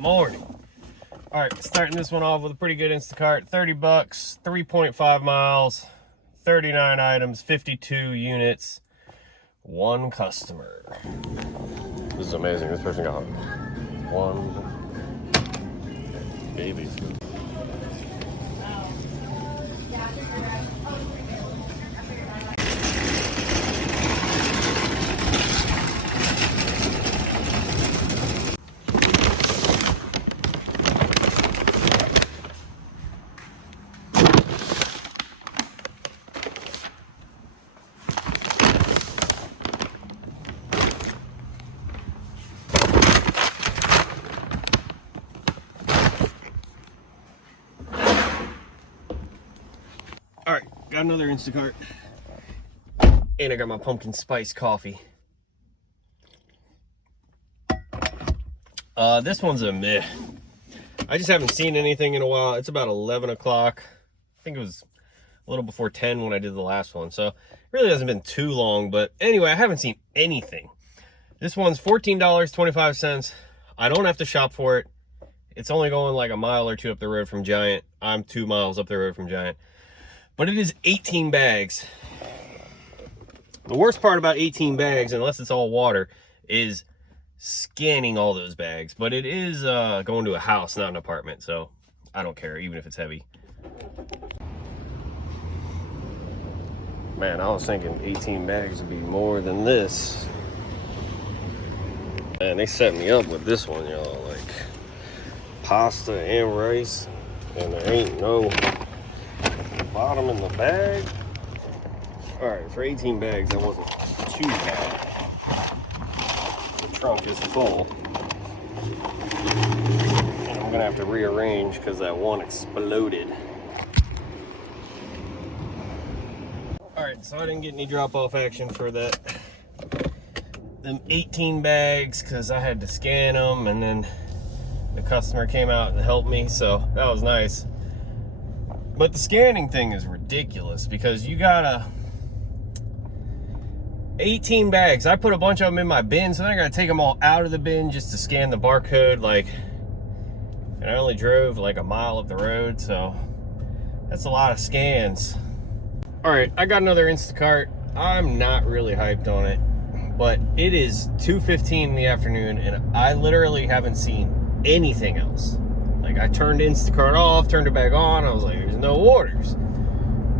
morning. All right, starting this one off with a pretty good Instacart. 30 bucks, 3.5 miles, 39 items, 52 units, one customer. This is amazing. This person got one baby. All right, got another Instacart. And I got my pumpkin spice coffee. This one's a meh. I just haven't seen anything in a while. It's about 11 o'clock. I think it was a little before 10 when I did the last one. So it really hasn't been too long. But anyway, I haven't seen anything. This one's $14.25. I don't have to shop for it. It's only going like a mile or two up the road from Giant. I'm 2 miles up the road from Giant. But it is 18 bags. The worst part about 18 bags, unless it's all water, is scanning all those bags. But it is going to a house, not an apartment, so I don't care, even if it's heavy. Man, I was thinking 18 bags would be more than this. Man, they set me up with this one, y'all. Like, pasta and rice, and there ain't no bottom in the bag. All right, for 18 bags, that wasn't too bad. The trunk is full. And I'm gonna have to rearrange because that one exploded. All right, so I didn't get any drop-off action for them 18 bags because I had to scan them, and then the customer came out and helped me, so that was nice. But the scanning thing is ridiculous because you gotta 18 bags. I put a bunch of them in my bin, so then I gotta take them all out of the bin just to scan the barcode. And I only drove like a mile up the road, so that's a lot of scans. All right, I got another Instacart. I'm not really hyped on it, but it is 2:15 in the afternoon, and I literally haven't seen anything else. Like, I turned Instacart off, turned it back on. I was like, there's no orders.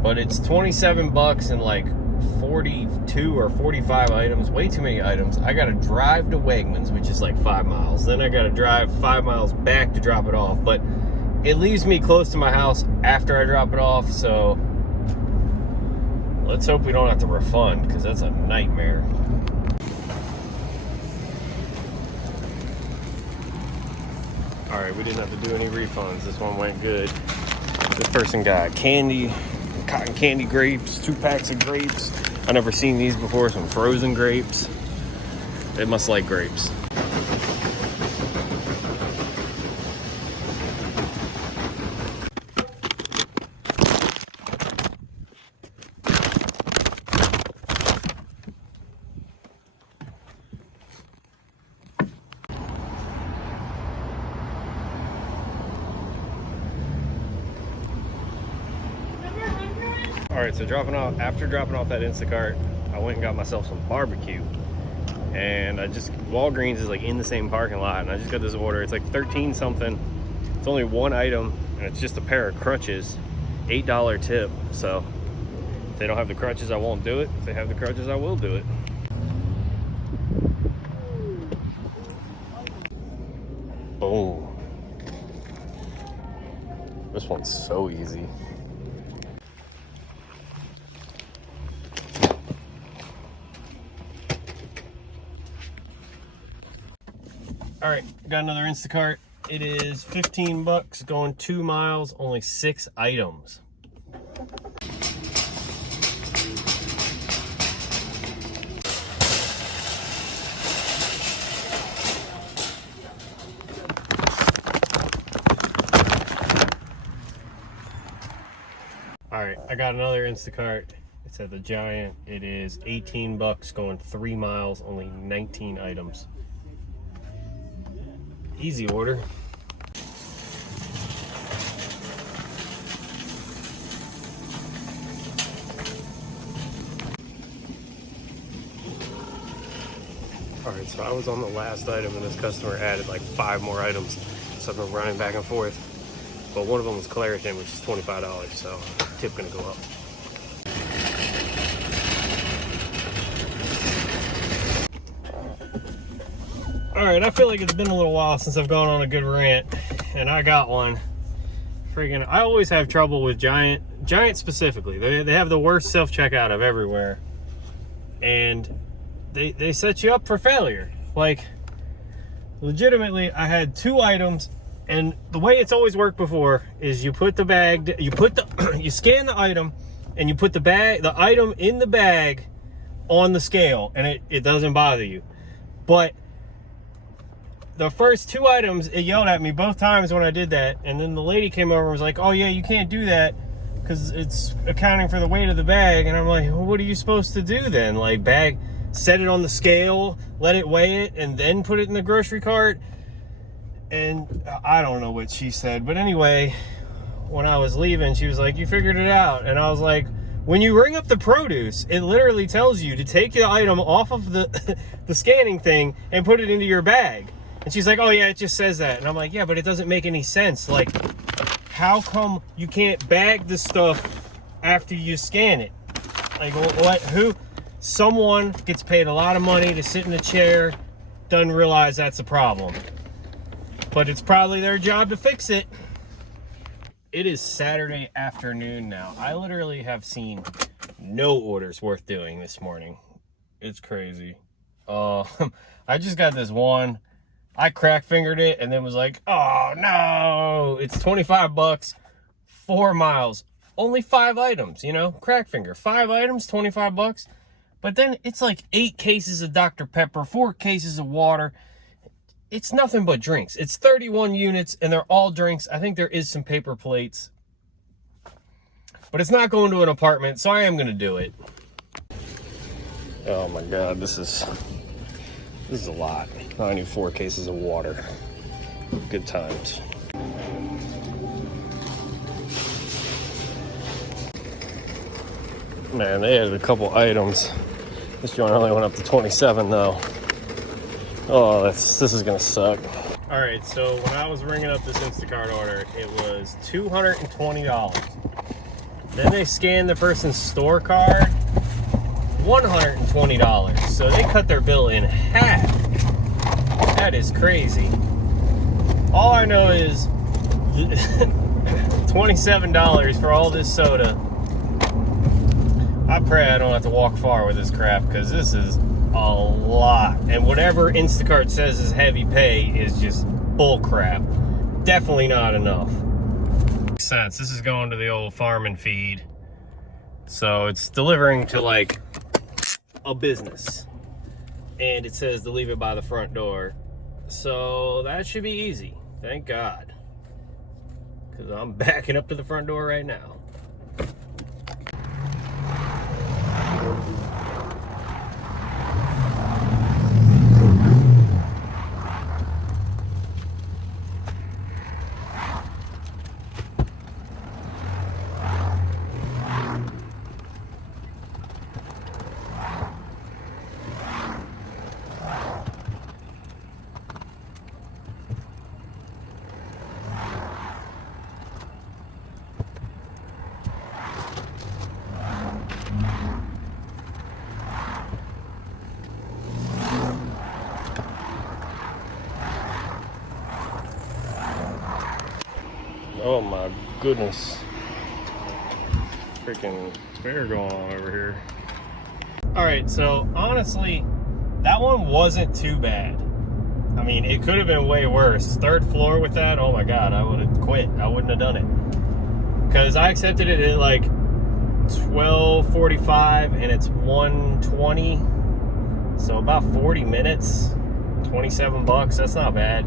But it's 27 bucks and like 42 or 45 items, way too many items. I gotta drive to Wegmans, which is like 5 miles. Then I gotta drive 5 miles back to drop it off. But it leaves me close to my house after I drop it off. So let's hope we don't have to refund, because that's a nightmare. All right, we didn't have to do any refunds. This one went good. This person got candy, cotton candy grapes, 2 packs of grapes. I never seen these before, some frozen grapes. They must like grapes. All right, so after dropping off that Instacart, I went and got myself some barbecue. And Walgreens is like in the same parking lot, and I just got this order. It's like 13 something. It's only one item, and it's just a pair of crutches. $8 tip. So if they don't have the crutches, I won't do it. If they have the crutches, I will do it. Boom. This one's so easy. All right, got another Instacart. It is 15 bucks, going 2 miles, only 6 items. All right, I got another Instacart. It's at the Giant. It is 18 bucks, going 3 miles, only 19 items. Easy order. So I was on the last item and this customer added like 5 more items. So I've been running back and forth. But one of them was Claritin, which is $25, so tip gonna go up. All right, I feel like it's been a little while since I've gone on a good rant, and I got one. Freaking, I always have trouble with Giant specifically. They have the worst self-checkout of everywhere. And they set you up for failure. Like, legitimately, I had 2 items, and the way it's always worked before is you put the bag, you scan the item, and you put the item in the bag on the scale, and it doesn't bother you. But the first 2 items, it yelled at me both times when I did that, and then the lady came over and was like, oh yeah, you can't do that because it's accounting for the weight of the bag. And I'm like, well, what are you supposed to do then? Like, set it on the scale, let it weigh it, and then put it in the grocery cart? And I don't know what she said, but anyway, when I was leaving, she was like, you figured it out. And I was like, when you ring up the produce, it literally tells you to take the item off of the scanning thing and put it into your bag. And she's like, oh yeah, it just says that. And I'm like, yeah, but it doesn't make any sense. Like, how come you can't bag the stuff after you scan it? Like, what? Who? Someone gets paid a lot of money to sit in a chair, doesn't realize that's a problem. But it's probably their job to fix it. It is Saturday afternoon now. I literally have seen no orders worth doing this morning. It's crazy. I just got this one. I crack fingered it and then was like, oh no, it's $25, 4 miles, only 5 items, you know, crack finger, 5 items, $25. But then it's like 8 cases of Dr. Pepper, 4 cases of water. It's nothing but drinks. It's 31 units and they're all drinks. I think there is some paper plates, but it's not going to an apartment, so I am going to do it. Oh my God, this is a lot. I need 4 cases of water. Good times. Man, they had a couple items. This joint only went up to 27 though. Oh, this is gonna suck. All right, so when I was ringing up this Instacart order, it was $220. Then they scanned the person's store card, $120. So they cut their bill in half. That is crazy. All I know is $27 for all this soda. I pray I don't have to walk far with this crap, because this is a lot. And whatever Instacart says is heavy pay is just bull crap. Definitely not enough. Makes sense. This is going to the old farm and feed. So it's delivering to like a business. And it says to leave it by the front door. So that should be easy. Thank God. Because I'm backing up to the front door right now. Oh my goodness. Freaking fair going on over here. All right, so honestly, that one wasn't too bad. I mean, it could have been way worse. 3rd floor with that, oh my God, I would have quit. I wouldn't have done it. Because I accepted it at like 12:45 and it's 1:20. So about 40 minutes, $27, that's not bad.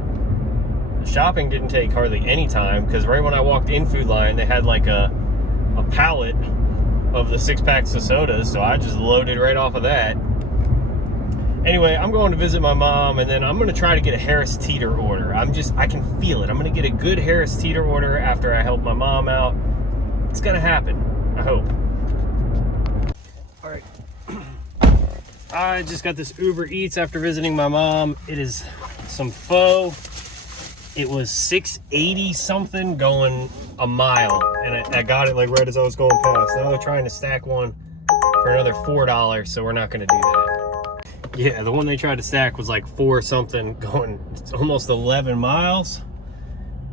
The shopping didn't take hardly any time, because right when I walked in Food Line, they had like a pallet of the 6 packs of sodas, so I just loaded right off of that. Anyway, I'm going to visit my mom, and then I'm going to try to get a Harris Teeter order. I can feel it. I'm going to get a good Harris Teeter order after I help my mom out. It's going to happen, I hope. All right. I just got this Uber Eats after visiting my mom. It is some pho. It was $6.80 something going a mile, and I got it like right as I was going past. Now they're trying to stack one for another $4, so we're not going to do that. Yeah, the one they tried to stack was like 4 something going almost 11 miles.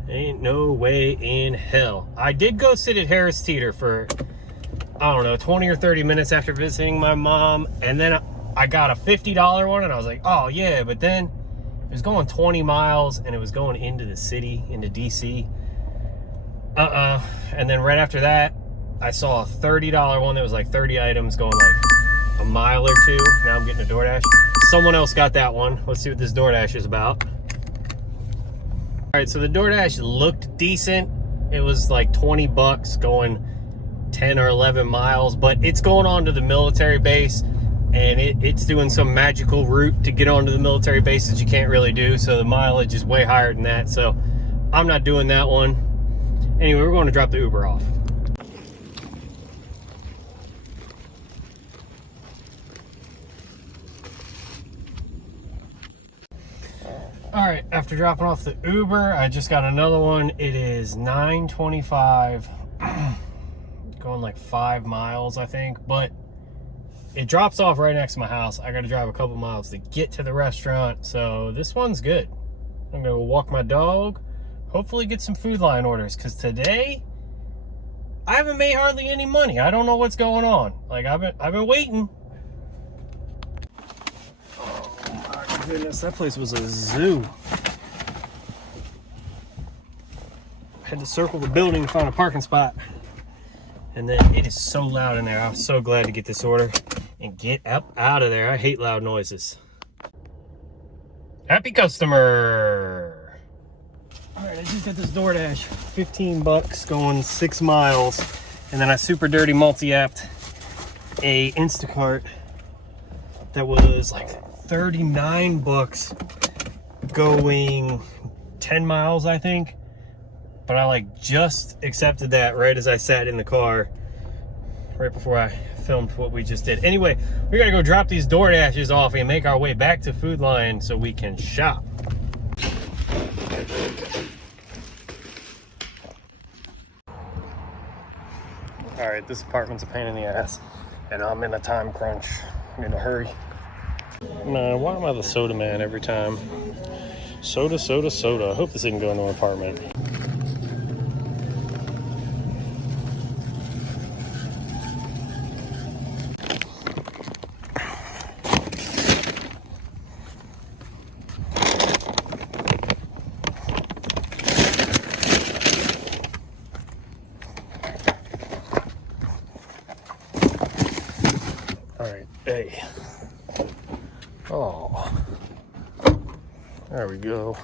Ain't no way in hell. I did go sit at Harris Teeter for, I don't know, 20 or 30 minutes after visiting my mom, and then I got a $50 one, and I was like, oh yeah, but then it was going 20 miles, and it was going into the city, into DC. And then right after that, I saw a $30 one that was like 30 items going like a mile or two. Now I'm getting a DoorDash. Someone else got that one. Let's see what this DoorDash is about. All right, so the DoorDash looked decent. It was like 20 bucks going 10 or 11 miles, but it's going on to the military base, and it's doing some magical route to get onto the military base that you can't really do, so the mileage is way higher than that, so I'm not doing that one. Anyway, we're going to drop the Uber off. All right, after dropping off the Uber, I just got another one. It is $9.25, going like 5 miles, I think, but it drops off right next to my house. I got to drive a couple miles to get to the restaurant, so this one's good. I'm gonna go walk my dog, hopefully get some Food Line orders, because today I haven't made hardly any money. I don't know what's going on. Like, I've been waiting. Oh my goodness, that place was a zoo. Had to circle the building to find a parking spot. And then it is so loud in there. I'm so glad to get this order and get up out of there. I hate loud noises. Happy customer. All right, I just got this DoorDash, 15 bucks going 6 miles. And then I super dirty multi-apped a Instacart that was like 39 bucks going 10 miles, I think. But I like just accepted that right as I sat in the car, right before I filmed what we just did. Anyway, we gotta go drop these DoorDashes off and make our way back to Food Line so we can shop. All right, this apartment's a pain in the ass, and I'm in a time crunch. I'm in a hurry. Man, why am I the soda man every time? Soda, soda, soda. I hope this didn't go into an apartment. All right, hey. Oh, there we go.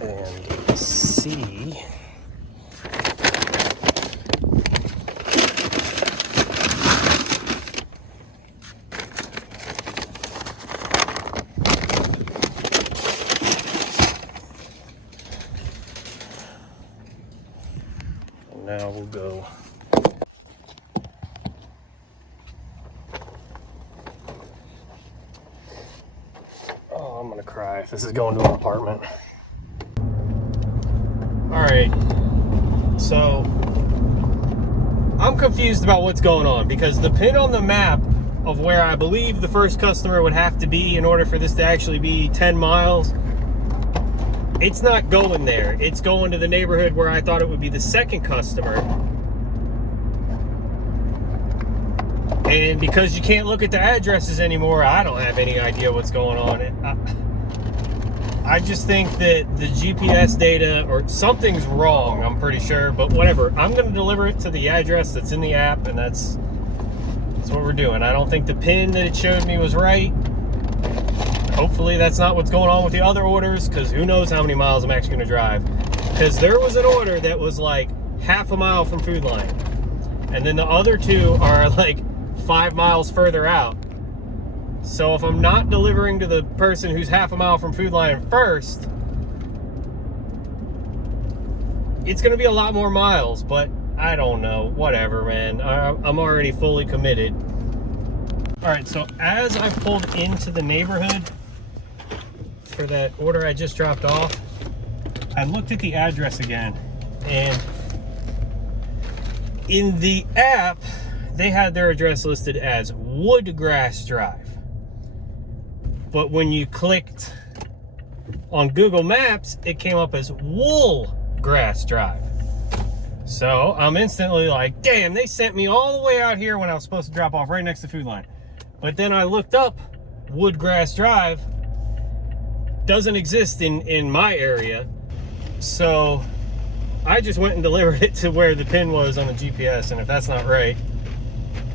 And C. And now we'll go. I'm gonna cry if this is going to an apartment. All right, so I'm confused about what's going on, because the pin on the map of where I believe the first customer would have to be in order for this to actually be 10 miles, it's not going there. It's going to the neighborhood where I thought it would be the second customer. And because you can't look at the addresses anymore, I don't have any idea what's going on. I just think that the GPS data or something's wrong, I'm pretty sure, but whatever. I'm going to deliver it to the address that's in the app, and that's what we're doing. I don't think the pin that it showed me was right. Hopefully that's not what's going on with the other orders, because who knows how many miles I'm actually going to drive. Because there was an order that was like half a mile from Food Line, and then the other two are like 5 miles further out. So if I'm not delivering to the person who's half a mile from Food Line first, it's going to be a lot more miles, but I don't know. Whatever, man. I'm already fully committed. All right, so as I pulled into the neighborhood for that order I just dropped off, I looked at the address again, and in the app, they had their address listed as Woodgrass Drive. But when you clicked on Google Maps, it came up as Woolgrass Drive. So I'm instantly like, damn, they sent me all the way out here when I was supposed to drop off right next to Food Line. But then I looked up Woodgrass Drive, doesn't exist in my area. So I just went and delivered it to where the pin was on the GPS. And if that's not right,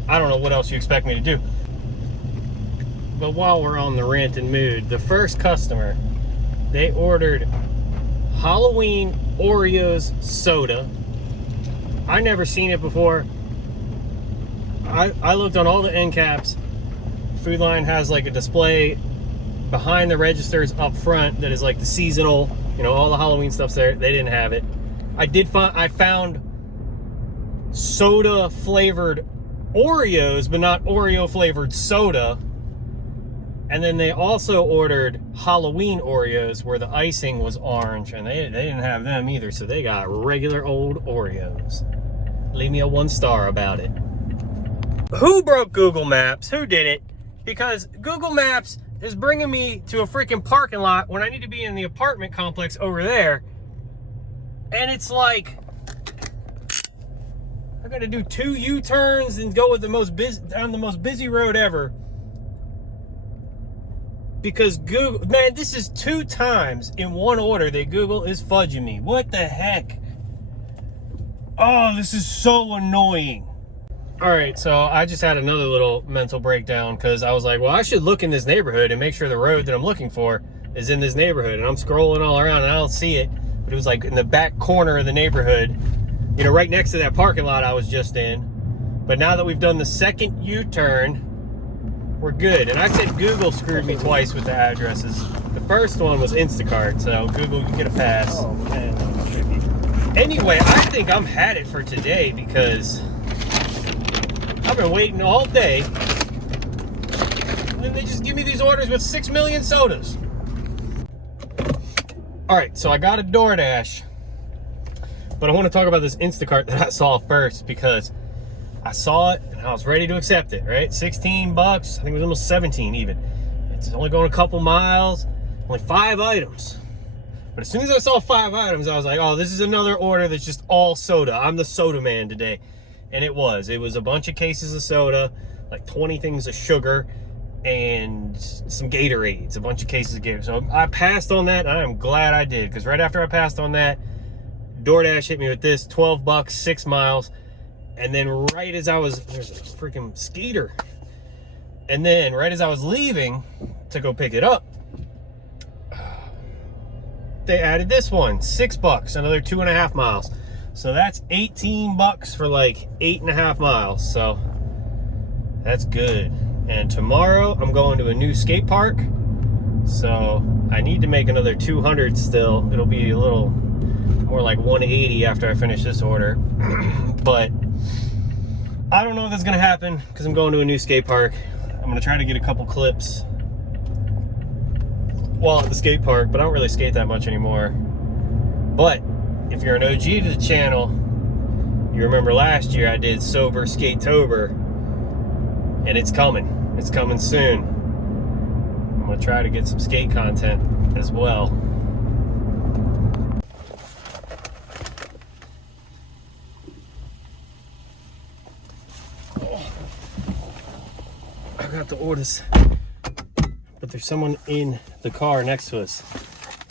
I don't know what else you expect me to do. But while we're on the ranting mood, the first customer, they ordered Halloween Oreos soda. I never seen it before. I looked on all the end caps. Food Line has like a display behind the registers up front that is like the seasonal, you know, all the Halloween stuff's there. They didn't have it. I found soda flavored Oreos, but not Oreo flavored soda. And then they also ordered Halloween Oreos where the icing was orange, and they didn't have them either, so they got regular old Oreos. Leave me a 1 star about it. Who broke Google Maps? Who did it? Because Google Maps is bringing me to a freaking parking lot when I need to be in the apartment complex over there. And it's like, I gotta do 2 U-turns and go with the most busy road ever. Because Google, man, this is 2 times in one order that Google is fudging me. What the heck? Oh, this is so annoying. All right, so I just had another little mental breakdown because I was like, well, I should look in this neighborhood and make sure the road that I'm looking for is in this neighborhood. And I'm scrolling all around and I don't see it. But it was like in the back corner of the neighborhood, you know, right next to that parking lot I was just in. But now that we've done the second U-turn, we're good. And I said Google screwed me twice with the addresses. The first one was Instacart, so Google, you get a pass. Oh, man. Anyway, I think I'm had it for today because I've been waiting all day. And then they just give me these orders with 6 million sodas. All right, so I got a DoorDash. But I want to talk about this Instacart that I saw first because I saw it and I was ready to accept it, right? 16 bucks, I think it was almost 17 even. It's only going a couple miles, only 5 items. But as soon as I saw 5 items, I was like, oh, this is another order that's just all soda. I'm the soda man today. And it was a bunch of cases of soda, like 20 things of sugar, and some Gatorades, a bunch of cases of Gatorade. So I passed on that, and I'm glad I did, because right after I passed on that, DoorDash hit me with this, 12 bucks, 6 miles. And then right as I was, there's a freaking skater. And then right as I was leaving to go pick it up, they added this one, 6 bucks, another 2.5 miles. So that's 18 bucks for like 8.5 miles. So that's good. And tomorrow I'm going to a new skate park. So I need to make another 200 still. It'll be a little more like 180 after I finish this order. But I don't know if that's gonna happen because I'm going to a new skate park. I'm gonna try to get a couple clips while at the skate park, but I don't really skate that much anymore. But if you're an OG to the channel, you remember last year I did Sober Skate-tober, and it's coming. It's coming soon. I'm gonna try to get some skate content as well. I got the orders, but there's someone in the car next to us,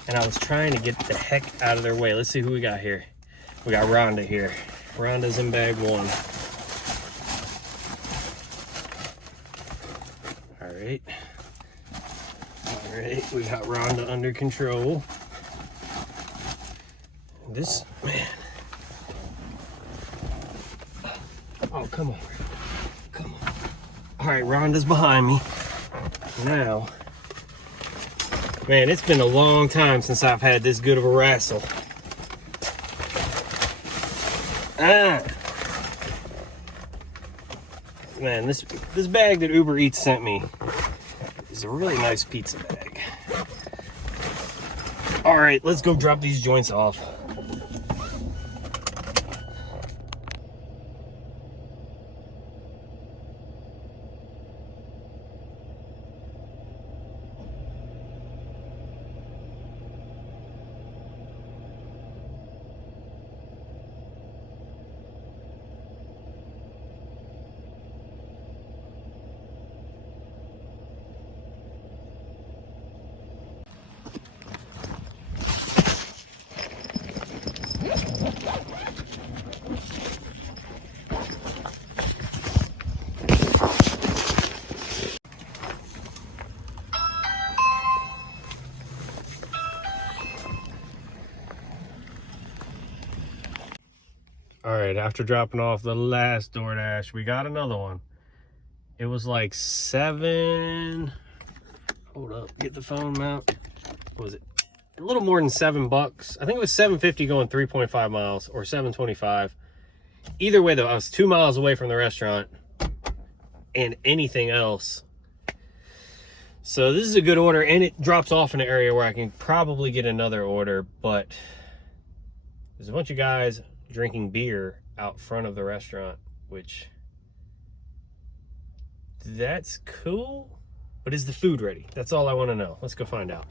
and I was trying to get the heck out of their way. Let's see who we got here. We got Rhonda here. Rhonda's in bag 1. All right, we got Rhonda under control. This, man. Oh, come on. Come on. All right, Rhonda's behind me. Now, man, it's been a long time since I've had this good of a wrestle. Man, this bag that Uber Eats sent me is a really nice pizza bag. All right, let's go drop these joints off. All right, after dropping off the last DoorDash, we got another one. It was like hold up, get the phone out. What was it? A little more than $7. I think it was $7.50 going 3.5 miles or $7.25. Either way though, I was 2 miles away from the restaurant and anything else. So this is a good order, and it drops off in an area where I can probably get another order, but there's a bunch of guys drinking beer out front of the restaurant, which that's cool, but is the food ready? That's all I want to know. Let's go find out.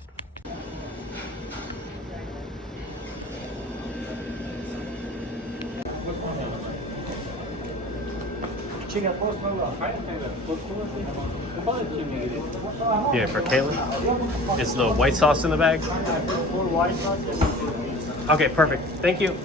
Yeah, for Caitlin. Is the white sauce in the bag? Okay, perfect. Thank you.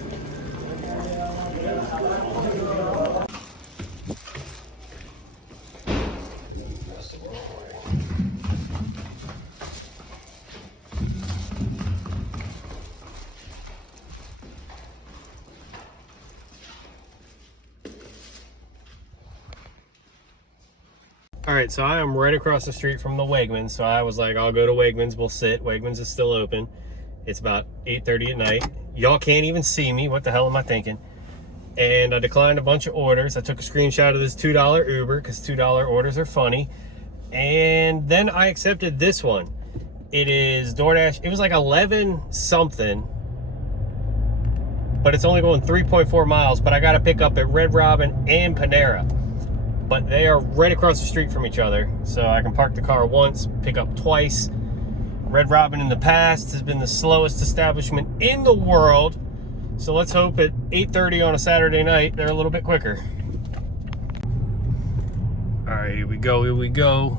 All right, so I am right across the street from the Wegmans. So I was like, I'll go to Wegmans, we'll sit. Wegmans is still open. It's about 8:30 at night. Y'all can't even see me. What the hell am I thinking? And I declined a bunch of orders. I took a screenshot of this $2 Uber because $2 orders are funny. And then I accepted this one. It is DoorDash. It was like 11 something, but it's only going 3.4 miles. But I got to pick up at Red Robin and Panera. But they are right across the street from each other. So I can park the car once, pick up twice. Red Robin in the past has been the slowest establishment in the world. So let's hope at 8:30 on a Saturday night, they're a little bit quicker. All right, here we go.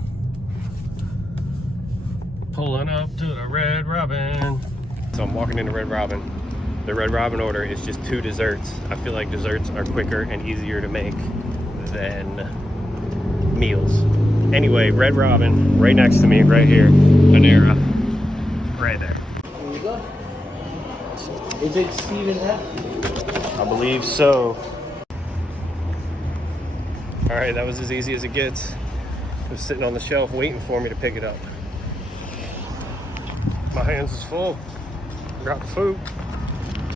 Pulling up to the Red Robin. So I'm walking into Red Robin. The Red Robin order is just 2 desserts. I feel like desserts are quicker and easier to make than meals. Anyway, Red Robin, right next to me, right here. Panera, right there. There you go. Is it Steven F? I believe so. All right, that was as easy as it gets. It was sitting on the shelf waiting for me to pick it up. My hands is full. Got the food.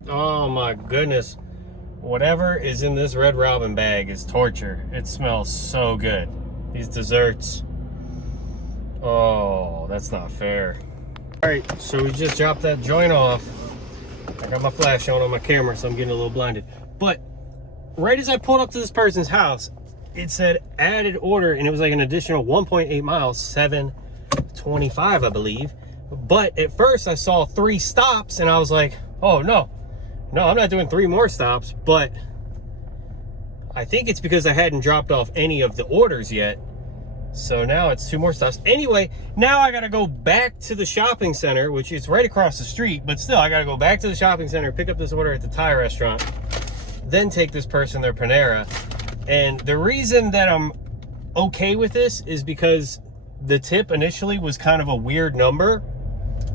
Oh my goodness. Whatever is in this Red Robin bag is torture. It smells so good. These desserts. Oh, that's not fair. All right, so we just dropped that joint off. I got my flash on my camera, so I'm getting a little blinded. But right as I pulled up to this person's house, it said added order, and it was like an additional 1.8 miles, 7.25, I believe. But at first I saw 3 stops, and I was like, oh no, I'm not doing 3 more stops. But I think it's because I hadn't dropped off any of the orders yet. So now it's 2 more stops. Anyway, now I gotta go back to the shopping center, which is right across the street, but still I gotta go back to the shopping center, pick up this order at the Thai restaurant, then take this person their Panera. And the reason that I'm okay with this is because the tip initially was kind of a weird number,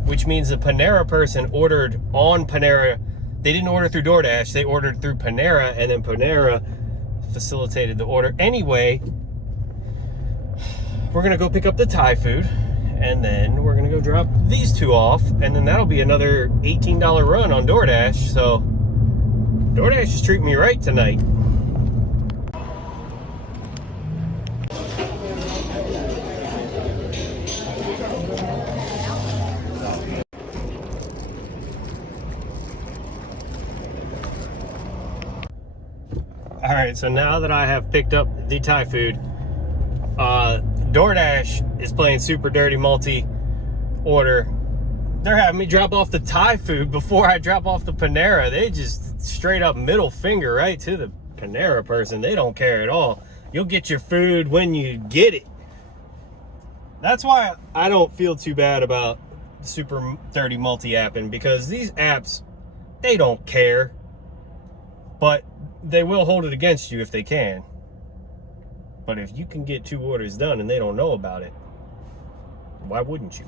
which means the Panera person ordered on Panera. They didn't order through DoorDash, they ordered through Panera, and then Panera facilitated the order. Anyway, we're gonna go pick up the Thai food, and then we're gonna go drop these 2 off, and then that'll be another $18 run on DoorDash. So DoorDash is treating me right tonight. All right, so now that I have picked up the Thai food, DoorDash is playing super dirty multi-order. They're having me drop off the Thai food before I drop off the Panera. They just straight up middle finger right to the Panera person. They don't care at all. You'll get your food when you get it. That's why I don't feel too bad about super dirty multi-apping, because these apps, they don't care, but they will hold it against you if they can. But if you can get 2 orders done and they don't know about it, why wouldn't you?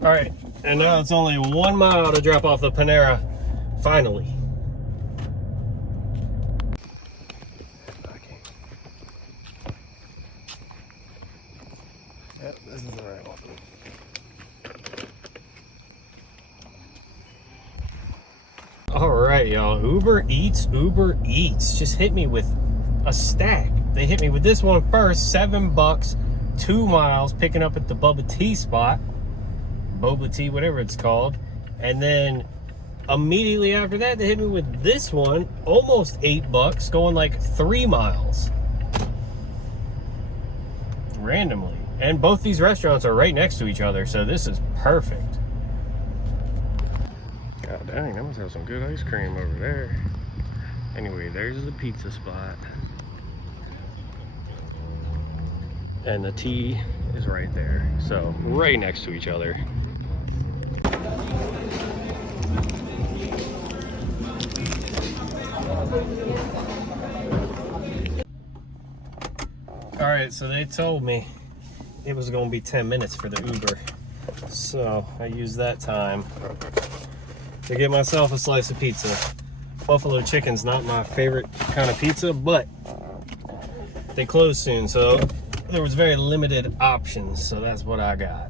All right, and now it's only 1 mile to drop off the Panera, finally. Yep, this is the right one. All right, y'all, Uber Eats just hit me with a stack. They hit me with this one first, $7, 2 miles, picking up at the Boba Tea spot. Boba Tea, whatever it's called. And then immediately after that, they hit me with this one, almost $8, going like 3 miles. Randomly. And both these restaurants are right next to each other, so this is perfect. God dang, that must have some good ice cream over there. Anyway, there's the pizza spot. And the tea is right there. So, right next to each other. Alright, so they told me it was going to be 10 minutes for the Uber. So, I used that time to get myself a slice of pizza. Buffalo chicken's not my favorite kind of pizza, but they close soon, so there was very limited options, so that's what I got.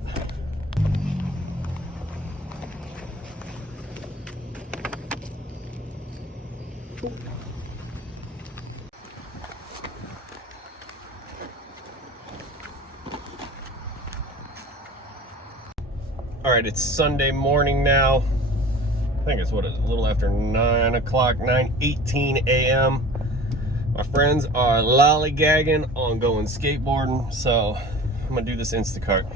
All right, it's Sunday morning now. I think it's, what is it, a little after 9 o'clock, 9:18 a.m. My friends are lollygagging on going skateboarding, so I'm gonna do this Instacart.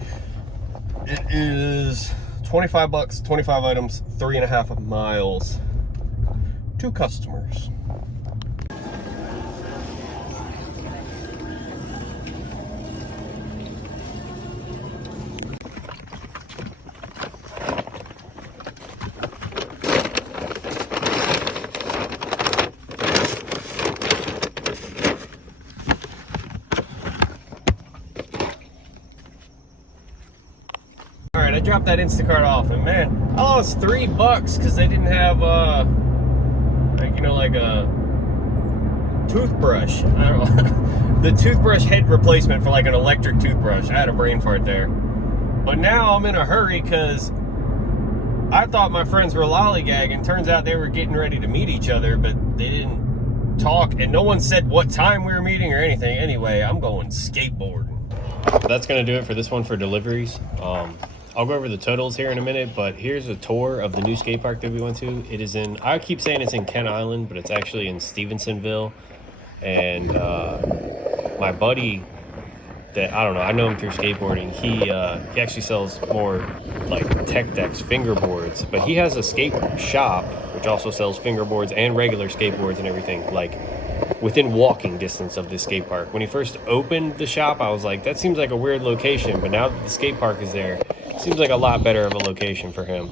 It is $25, 25 items, 3.5 miles. 2 customers. I dropped that Instacart off, and man, I lost $3 because they didn't have like, you know, like a toothbrush. I don't know. The toothbrush head replacement for like an electric toothbrush. I had a brain fart there. But now I'm in a hurry because I thought my friends were lollygagging. Turns out they were getting ready to meet each other, but they didn't talk, and no one said what time we were meeting or anything. Anyway, I'm going skateboarding. That's gonna do it for this one for deliveries. I'll go over the totals here in a minute, but here's a tour of the new skate park that we went to. It is in, I keep saying it's in Kent Island, but it's actually in Stevensonville. And my buddy that, I don't know, I know him through skateboarding. He actually sells more like tech decks, fingerboards, but he has a skate shop, which also sells fingerboards and regular skateboards and everything, like within walking distance of this skate park. When he first opened the shop, I was like, that seems like a weird location, but now that the skate park is there, seems like a lot better of a location for him.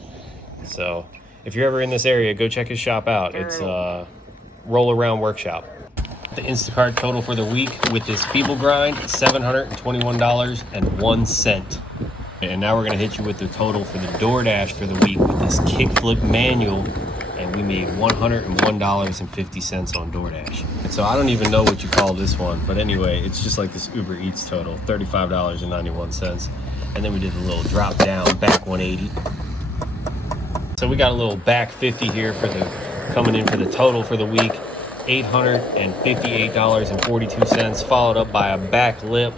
So if you're ever in this area, go check his shop out. It's Roll Around Workshop. The Instacart total for the week with this feeble grind, $721.01. And now we're gonna hit you with the total for the DoorDash for the week with this kickflip manual, and we made $101.50 on DoorDash. And so I don't even know what you call this one, but anyway, it's just like this Uber Eats total, $35.91. And then we did a little drop down, back 180. So we got a little back 50 here for the coming in for the total for the week, $858.42, followed up by a back lip.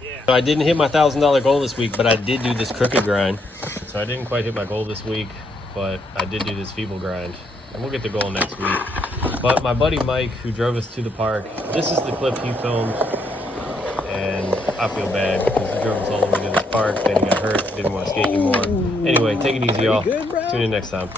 Yeah. So I didn't hit my $1,000 goal this week, but I did do this crooked grind. So I didn't quite hit my goal this week, but I did do this feeble grind. And we'll get the goal next week. But my buddy Mike, who drove us to the park, this is the clip he filmed. And I feel bad because he drove us all the way to the park, then he got hurt, didn't want to skate anymore. Anyway, take it easy, y'all. Tune in next time.